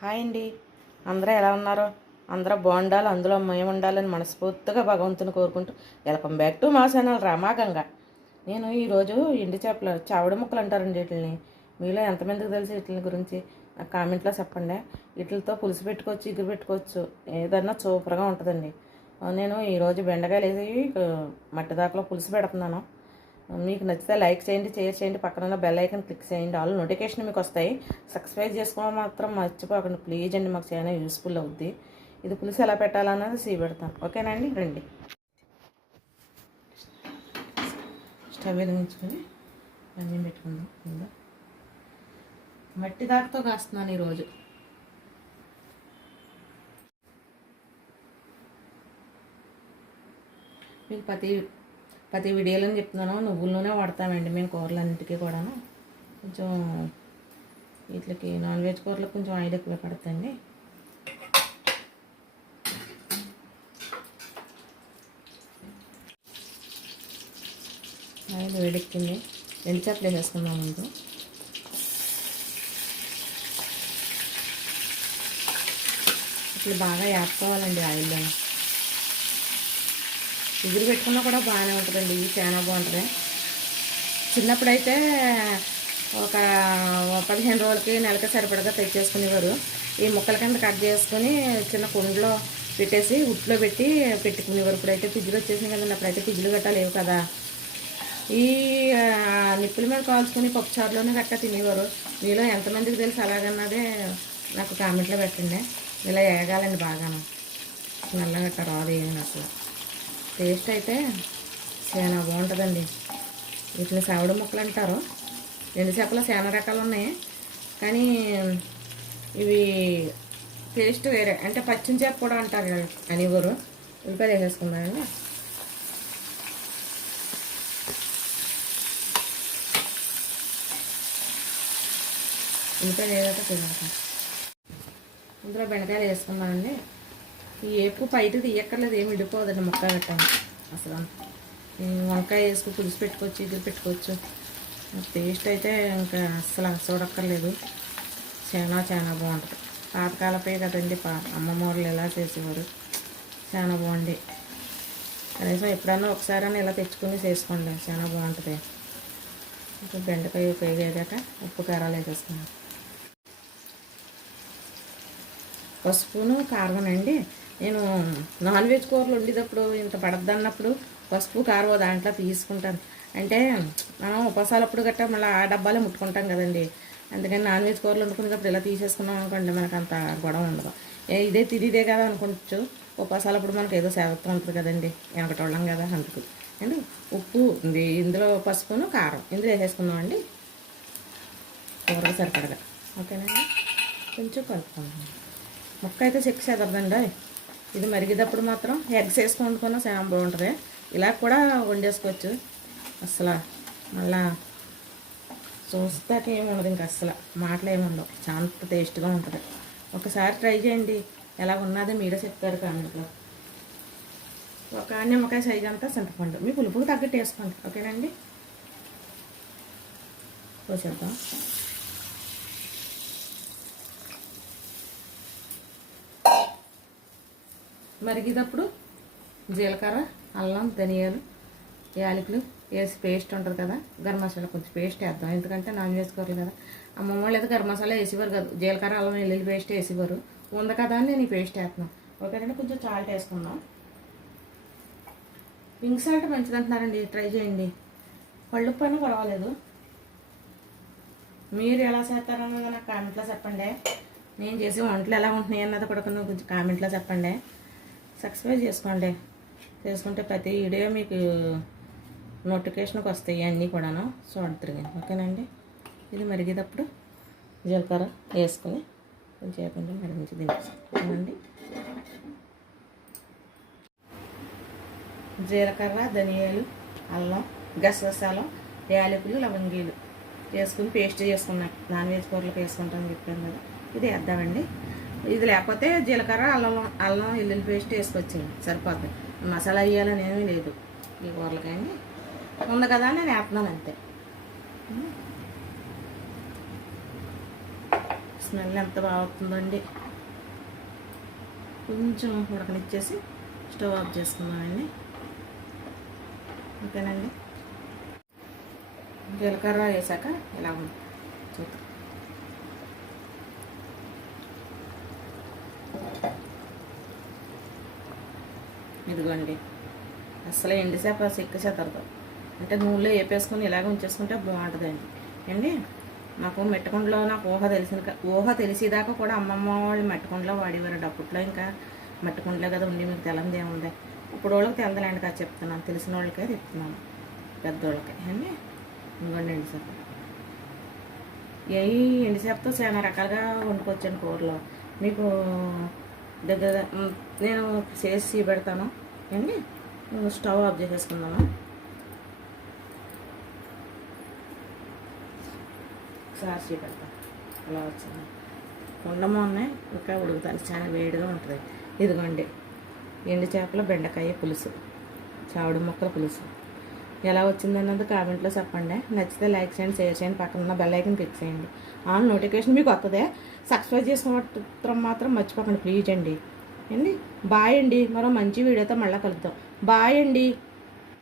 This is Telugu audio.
హాయ్ అండి. అందరూ ఎలా ఉన్నారు? అందరూ బాగుండాలి అందులో మేము ఉండాలని మనస్ఫూర్తిగా భగవంతుని కోరుకుంటూ వెల్కమ్ బ్యాక్ టు మా ఛానల్ రామాగంగా నేను ఈరోజు ఎండి చేపలు చావడి ముక్కలు అంటారండి వీటిని మీలో ఎంతమందికి తెలిసి వీటి గురించి? నాకు కామెంట్లో చెప్పండి. వీటితో పులుసు పెట్టుకోవచ్చు ఇగురు పెట్టుకోవచ్చు ఏదన్నా సూపర్గా ఉంటుందండి. నేను ఈరోజు బెండకాయలు వేసి మట్టి దాకలో పులుసు పెడుతున్నాను. మీకు నచ్చితే లైక్ చేయండి షేర్ చేయండి పక్కన ఉన్న బెల్ ఐకన్ క్లిక్ చేయండి. ఆల్ నోటిఫికేషన్ మీకు వస్తాయి. సబ్స్క్రైబ్ చేసుకోవడం మాత్రం మర్చిపోకండి. ప్లీజ్ అండి మాకు చాలా యూస్ఫుల్ అవుద్ది. ఇది పులుసు ఎలా పెట్టాలన్నది సీ పెడతాను. ఓకేనండి రండి. స్టవ్ వెలిగించుకొని అన్నీ పెట్టుకుందాం. కింద మట్టి దాకతో కాస్తున్నాను ఈరోజు. మీకు ప్రతి ప్రతి వీడియోలో చెప్తున్నాను. నువ్వుల నూనె వాడతామండి మేము కూరలన్నిటికీ కూడాను. కొంచెం వీటికి నాన్ వెజ్ కూరలకు కొంచెం ఆయిల్ ఎక్కువ పడుతుంది ఆయిల్ వేడెక్కింది. రెండు చేపలు వేసేసుకుందాం ముందు. ఇట్లా బాగా వేపుకోవాలండి ఆయిల్లో ఎగురు పెట్టుకున్నా కూడా బాగానే ఉంటుందండి. ఇది చాలా బాగుంటుంది. చిన్నప్పుడైతే ఒక పదిహేను రోజులకి నెలకి సరిపడగా తెచ్చేసుకునేవారు. ఈ ముక్కల కింద కట్ చేసుకుని చిన్న కుండలో పెట్టేసి ఉట్లో పెట్టి పెట్టుకునేవారు. ఇప్పుడైతే పిజ్జులు వచ్చేసినాయి కదండి. అప్పుడైతే పిజ్జులు గట్టా లేవు కదా. ఈ నిప్పుల మీద కాల్చుకొని పప్పుచారులోనే గట్టా తినేవారు. మీలో ఎంతమందికి తెలుసు అలాగన్నదే నాకు కామెంట్లో పెట్టండి. ఇలా వేగాలండి బాగాను. నల్లగట్ట రాదు ఏమి అసలు టేస్ట్ అయితే చాలా బాగుంటుందండి. వీటిని సావిడ ముక్కలు అంటారు. ఎండు చేపలు చాలా రకాలు ఉన్నాయి. కానీ ఇవి టేస్ట్ వేరే. అంటే పచ్చిని చేప కూడా అంటారు అనేవారు. ఉల్లిపాయలు వేసేసుకుందామండి. ఉల్లిపాయలు వేసాక తిన్నాక. ఇందులో బెండకాయలు వేసుకున్నామండి ఈ ఏపు బయట తీయక్కర్లేదు ఏమి విడిపోదండి ముక్క పెట్టాను అసలు వంకాయ వేసుకుని పులుసు పెట్టుకోవచ్చు ఇది పెట్టుకోవచ్చు. టేస్ట్ అయితే ఇంకా అస్సలు చూడక్కర్లేదు. చాలా చాలా బాగుంటుంది. పాతకాలపై కదండి పా అమ్మమ్మ వాళ్ళు ఎలా చేసేవారు. చాలా బాగుంది కనీసం ఎప్పుడన్నా ఒకసారైనా ఇలా తెచ్చుకుని చేసుకోండి. చాలా బాగుంటుంది. ఇంకా బెండకాయ ఉపయోగేదాక ఉప్పు కారాలు వేసేసుకున్నాం పసుపును కారం నేను నాన్ వెజ్ కూరలు వండేటప్పుడు ఇంత పడద్దన్నప్పుడు పసుపు కారం దాంట్లో తీసుకుంటాను. అంటే మనం ఉపవాసాలప్పుడు గట్టా మళ్ళీ ఆ డబ్బాలే ముట్టుకుంటాం కదండి. అందుకని నాన్ వెజ్ కూరలు వండుకునేటప్పుడు ఇలా తీసేసుకున్నాం అనుకోండి మనకు అంత గొడవ ఉండదు. ఏ ఇదే తిరిదే కదా అనుకోవచ్చు ఉపవాసాలప్పుడు మనకు ఏదో సేవత్వం ఉంటుంది కదండి. వెనకటోళ్ళం కదా అందుకు. అండి ఉప్పు ఉంది. ఇందులో పసుపును కారం. ఇందులో వేసేసుకుందామండి. కూరగా సరిపడగా. ఓకేనండి కొంచెం కలుపుకుందాం. ముక్క అయితే చెక్ చేద్దండి ఇది మరిగేటప్పుడు మాత్రం ఎగ్స్ వేసుకొని వండుకున్న చాలా బాగుంటుంది. ఇలా కూడా వండేసుకోవచ్చు. అసలు మళ్ళా చూస్తాక ఏమి ఉండదు ఇంకా అసలు మాటలు ఏమి ఉండవు చాలా టేస్ట్గా ఉంటుంది. ఒకసారి ట్రై చేయండి. ఎలా ఉన్నది మీరే చెప్తారు కామెంట్లో. ఒక నిమ్మకాయ సైజు అంతా చింతపండు. మీ పులుపుకి తగ్గట్టు వేసుకోండి. ఓకేనండి? పోసేద్దాం. మరిగేటప్పుడు జీలకర్ర అల్లం ధనియాలు యాలకులు వేసి పేస్ట్ ఉంటుంది కదా గరం మసాలా కొంచెం పేస్ట్ వేద్దాం. ఎందుకంటే నాన్ వెజ్ కూరలు కదా. అమ్మమ్మ వాళ్ళు అయితే గరం మసాలా వేసేవారు కదా. జీలకర్ర అల్లం వెల్లుల్లి పేస్ట్ వేసేవారు. ఉంది కదా అని నేను ఈ పేస్ట్ వేస్తున్నాను. ఓకేనండి కొంచెం చాల్ట్ వేసుకుందాం. Pink salt మంచిదంటున్నారండి. ట్రై చేయండి. పళ్ళు పైన పర్వాలేదు. మీరు ఎలా చేస్తారన్నది నాకు కామెంట్లో చెప్పండి. నేను చేసే వంటలు ఎలా ఉంటున్నాయి అన్నది కూడా కొంచెం కామెంట్లో చెప్పండి. సబ్స్క్రైబ్ చేసుకోండి. చేసుకుంటే ప్రతి వీడియో మీకు నోటిఫికేషన్కి వస్తాయి అన్నీ కూడాను. చూడతారు ఓకేనండి? ఇది మరిగేటప్పుడు జీలకర్ర వేసుకుని కొంచెం కొంచెం మరిగించి దించేసుకోండి జీలకర్ర ధనియాలు అల్లం గసగసాలు యాలకులు లవంగీలు వేసుకుని పేస్ట్ చేసుకున్నాం. నాన్ వెజ్ కూరలకు వేసుకుంటామని చెప్పాను కదా. ఇది వేద్దామండి. ఇది లేకపోతే జీలకర్ర అల్లం అల్లం వెల్లుల్లి పేస్ట్ వేసుకొచ్చింది సరిపోతుంది మసాలా వేయాలని ఏమీ లేదు ఈ కూరలకండి ఉంది కదా అని నేను వేస్తున్నాను అంతే. స్మెల్ ఎంత బాగుతుందండి కొంచెం ఉడకనిచ్చేసి స్టవ్ ఆఫ్ చేసుకున్నామండి ఓకేనండి. జీలకర్ర వేసాక ఇలా ఉంది. చూద్దాం. ఇదిగోండి. అసలు ఎండి చేప ఎక్కువ చెదరదు అంటే నూనెలో వేపేసుకొని ఇలాగ ఉంచేసుకుంటే బాగుంటుందండి. అండి నాకు మెట్టకుండలో నాకు ఊహ తెలిసిన ఊహ తెలిసేదాకా కూడా అమ్మమ్మ వాళ్ళు మెట్టకుండలో వాడేవారు అప్పట్లో ఇంకా మెట్టకుండలే కదా ఉండి మీకు తెలంది ఏముంది ఇప్పుడు వాళ్ళకి తెలదలేండి కదా చెప్తున్నాను. తెలిసిన వాళ్ళకే చెప్తున్నాను. పెద్దోళ్ళకి. అండి ఇంకోండి ఎండిసేపు ఏ చేపతో చాలా రకాలుగా వండుకోవచ్చండి కూరలో. మీకు నేను చేసి పెడతాను. ఏంటి స్టవ్ ఆఫ్ చేసేసుకుందాము? సాక్షి పెడతా అలా వచ్చింది. ఉండమోనే ఇంకా ఉడుకుతాను. చాలా వేడిగా ఉంటుంది. ఇదిగోండి. ఎండు చేపల బెండకాయ పులుసు. చావుడు మొక్కల పులుసు. ఎలా వచ్చిందన్నది కామెంట్లో చెప్పండి. నచ్చితే లైక్ చేయండి షేర్ చేయండి పక్కన ఉన్న బెల్ ఐకన్ క్లిక్ చేయండి. ఆ నోటిఫికేషన్ మీకు వస్తుందే సబ్స్క్రైబ్ చేసుకోవటం మాత్రం మర్చిపోకండి ప్లీజ్ అండి. అండి బాయ్ అండి. మరో మంచి వీడియోతో మళ్ళీ కలుద్దాం. బాయ్ అండి.